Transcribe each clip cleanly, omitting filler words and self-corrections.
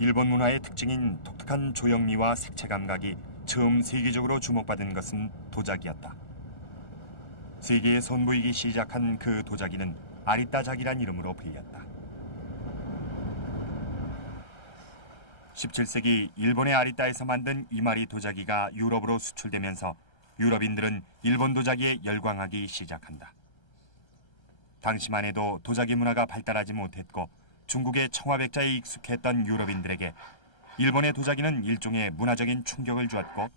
일본 문화의 특징인 독특한 조형미와 색채 감각이 처음 세계적으로 주목받은 것은 도자기였다. 세계에 선보이기 시작한 그 도자기는 아리따자기란 이름으로 불렸다. 17세기 일본의 아리따에서 만든 이마리 도자기가 유럽으로 수출되면서 유럽인들은 일본 도자기에 열광하기 시작한다. 당시만 해도 도자기 문화가 발달하지 못했고 중국의 청화백자에 익숙했던 유럽인들에게 일본의 도자기는 일종의 문화적인 충격을 주었고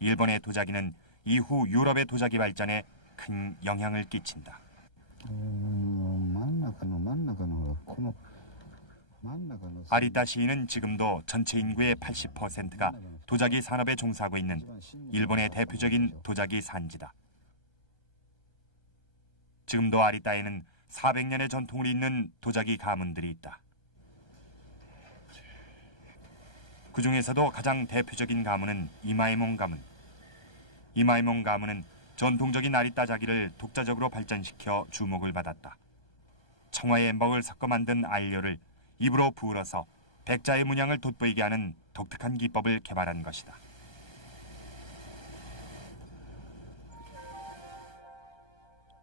일본의 도자기는 이후 유럽의 도자기 발전에 큰 영향을 끼친다. 아리따 시인은 지금도 전체 인구의 80%가 도자기 산업에 종사하고 있는 일본의 대표적인 도자기 산지다. 지금도 아리따에는 400년의 전통을 잇는 도자기 가문들이 있다. 그 중에서도 가장 대표적인 가문은 이마에몬 가문. 이마에몬 가문은 전통적인 아리따 자기를 독자적으로 발전시켜 주목을 받았다. 청화에 먹을 섞어 만든 안료를 입으로 부을어서 백자의 문양을 돋보이게 하는 독특한 기법을 개발한 것이다.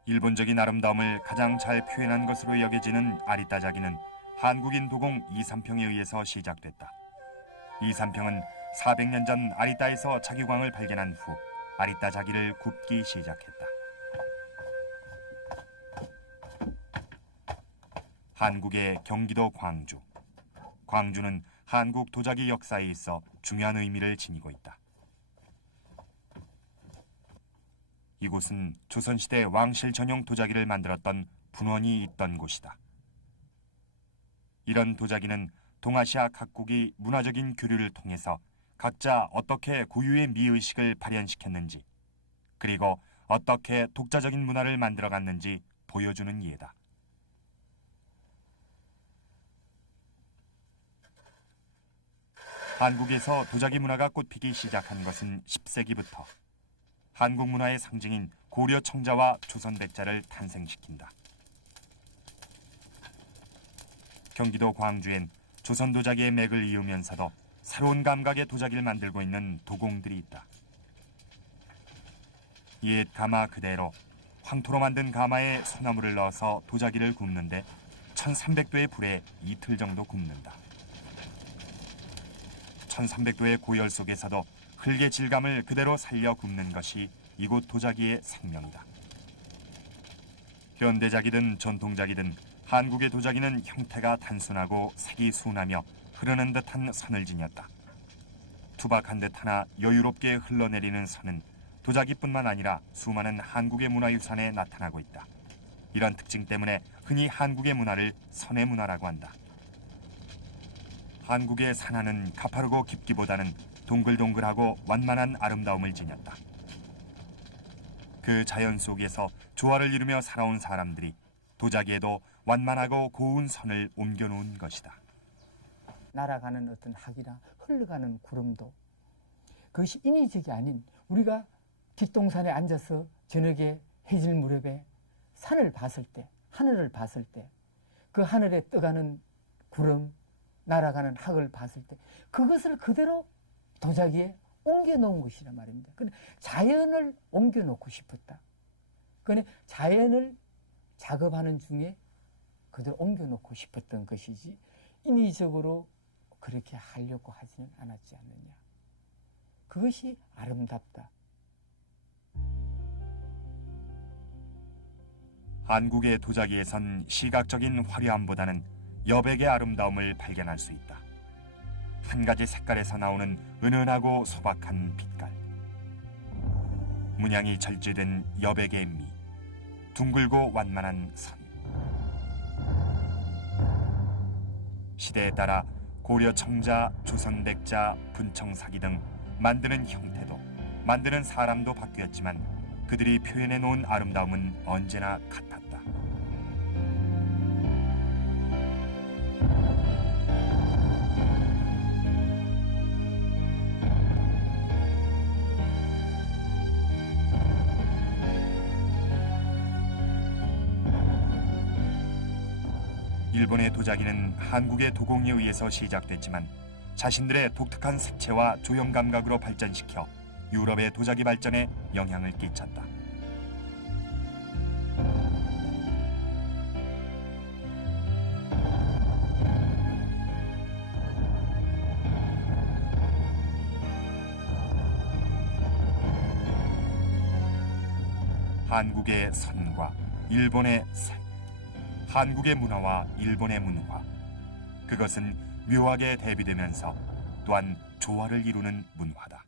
일본적인 아름다움을 가장 잘 표현한 것으로 여겨지는 아리따 자기는 한국인 도공 이삼평에 의해서 시작됐다. 이삼평은 400년 전 아리따에서 자기광을 발견한 후 아리따 자기를 굽기 시작했다. 한국의 경기도 광주. 광주는 한국 도자기 역사에 있어 중요한 의미를 지니고 있다. 이곳은 조선시대 왕실 전용 도자기를 만들었던 분원이 있던 곳이다. 이런 도자기는 동아시아 각국이 문화적인 교류를 통해서 각자 어떻게 고유의 미의식을 발현시켰는지, 그리고 어떻게 독자적인 문화를 만들어갔는지 보여주는 예다. 한국에서 도자기 문화가 꽃피기 시작한 것은 10세기부터 한국 문화의 상징인 고려 청자와 조선 백자를 탄생시킨다. 경기도 광주엔 조선 도자기의 맥을 이으면서도 새로운 감각의 도자기를 만들고 있는 도공들이 있다. 옛 가마 그대로 황토로 만든 가마에 소나무를 넣어서 도자기를 굽는데 1300도의 불에 이틀 정도 굽는다. 1300도의 고열 속에서도 흙의 질감을 그대로 살려 굽는 것이 이곳 도자기의 생명이다. 현대자기든 전통자기든 한국의 도자기는 형태가 단순하고 색이 순하며 흐르는 듯한 선을 지녔다. 투박한 듯하나 여유롭게 흘러내리는 선은 도자기뿐만 아니라 수많은 한국의 문화유산에 나타나고 있다. 이런 특징 때문에 흔히 한국의 문화를 선의 문화라고 한다. 한국의 산하는 가파르고 깊기보다는 동글동글하고 완만한 아름다움을 지녔다. 그 자연 속에서 조화를 이루며 살아온 사람들이 도자기에도 완만하고 고운 선을 옮겨놓은 것이다. 날아가는 어떤 학이나 흘러가는 구름도 그것이 인위적이 아닌 우리가 뒷동산에 앉아서 저녁에 해질 무렵에 산을 봤을 때, 하늘을 봤을 때, 그 하늘에 떠가는 구름, 날아가는 학을 봤을 때 그것을 그대로 도자기에 옮겨놓은 것이란 말입니다. 근데 자연을 옮겨놓고 싶었다. 그런데 자연을 작업하는 중에 그대로 옮겨놓고 싶었던 것이지 인위적으로 그렇게 하려고 하지는 않았지 않느냐. 그것이 아름답다. 한국의 도자기에선 시각적인 화려함보다는 여백의 아름다움을 발견할 수 있다. 한 가지 색깔에서 나오는 은은하고 소박한 빛깔, 문양이 절제된 여백의 미, 둥글고 완만한 선. 시대에 따라 고려 청자, 조선 백자, 분청 사기 등 만드는 형태도, 만드는 사람도 바뀌었지만 그들이 표현해 놓은 아름다움은 언제나 같았다. 일본의 도자기는 한국의 도공에 의해서 시작됐지만 자신들의 독특한 색채와 조형 감각으로 발전시켜 유럽의 도자기 발전에 영향을 끼쳤다. 한국의 선과 일본의 색, 한국의 문화와 일본의 문화, 그것은 묘하게 대비되면서 또한 조화를 이루는 문화다.